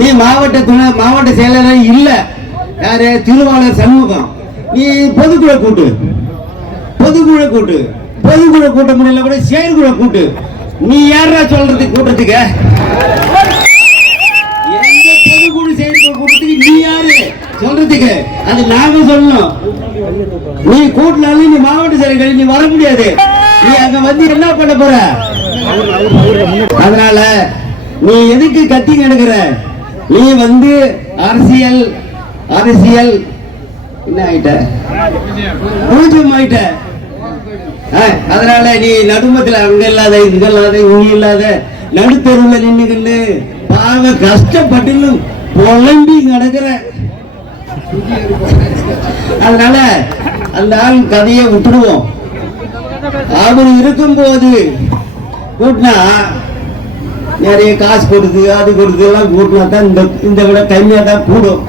நீ மாவட்ட செயலாளர் இல்ல, யாரு திருவாளர் சண்முகம். நீ பொதுக்குழு கூட்டு கூட்ட முடியல கூட செயற்குழு கூட்டு. நீ யாரா சொல்றது கூட்டத்துக்கு? எந்த பொதுக்குழு செயற்குழு கூட்டத்துக்கு நீ யாரு சொல்றதுக்கு? அது நாம சொல்லணும். நீ கூட்டினாலும் நீ மாவட்ட செயலாளர் நீ வர முடியாது. நீ அங்க வந்து என்ன பண்ண போற? அதனால நீ எதுக்கு கத்தி கிடக்குற? நீ வந்து அரசியல் என்ன ஆயிட்ட? பூஜ்யம் ஆயிட்ட. அதனால நீ நடுமத்துல அங்க இல்லாத இங்க இல்லாத இங்க இல்லாத நடுத்தருவுல நின்னுக்கிட்டு பாவ கஷ்டப்பட்டு புலம்பி கிடக்குற. அதனால அந்த ஆள் கதையை விட்டுடுவோம். அவர் இருக்கும் போது கூட்டினா நிறைய காசு கொடுத்து அது கொடுத்து எல்லாம் கூட்டினா தான் இந்த விட கம்மியா தான் கூடும்.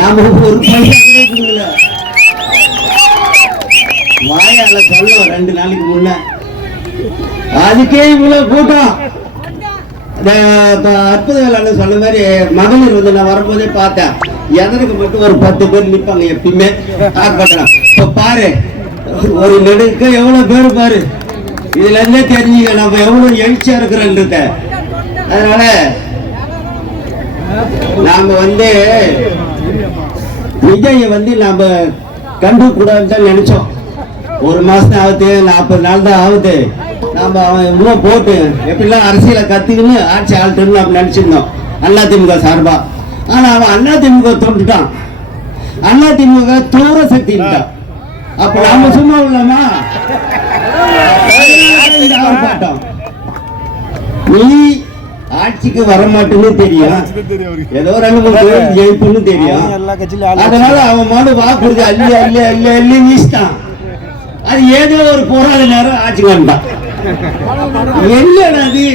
நாம ஒரு பைசா கிடைக்கல. வாயால சொல்லுவோம் 2 நாளைக்கு முன்ன அதுக்கே இவ்வளவு கூட்டம். அற்புத வேலை சொன்ன மாதிரி மகளிர் வந்து நான் வரும்போதே பார்த்தேன். எதற்கு மட்டும் ஒரு 10 பேர் நிற்பாங்க எப்பயுமே. இப்ப பாரு ஒரு நெடுக்க எவ்வளவு பேரு பாரு. இதுல இருந்தே தெரிஞ்சுக்க நம்ம எவ்வளவு எழுச்சியா இருக்கிறோன்றத. அதனால நாம வந்து விஜய வந்து நாம கண்டு கூடாதுன்னு தான் நினைச்சோம். 1 மாசம் ஆகுது, 40 நாள் தான் ஆகுது. நாம அவன் இவ்வளவு போட்டு எப்படிலாம் அரசியலை கத்துக்கின்னு ஆட்சி ஆள்றோம்னு நம்ம நினைச்சிருந்தோம் அதிமுக சார்பா. ஆனா அவன் அதிமுக தோன்றுட்டான். அதிமுக தூர சக்தி. அப்ப நாம சும்மா உள்ளமா? நீ ஆட்சிக்கு வரமாட்டேன்னு தெரியும், ஏதோ 2-3 ஜெயிப்புன்னு தெரியும். அதனால அவன் மாடு வாக்குறுதி அள்ளி வீசிட்டான். அது ஏதோ ஒரு போராத நேரம் ஆட்சி வந்தான். என்னது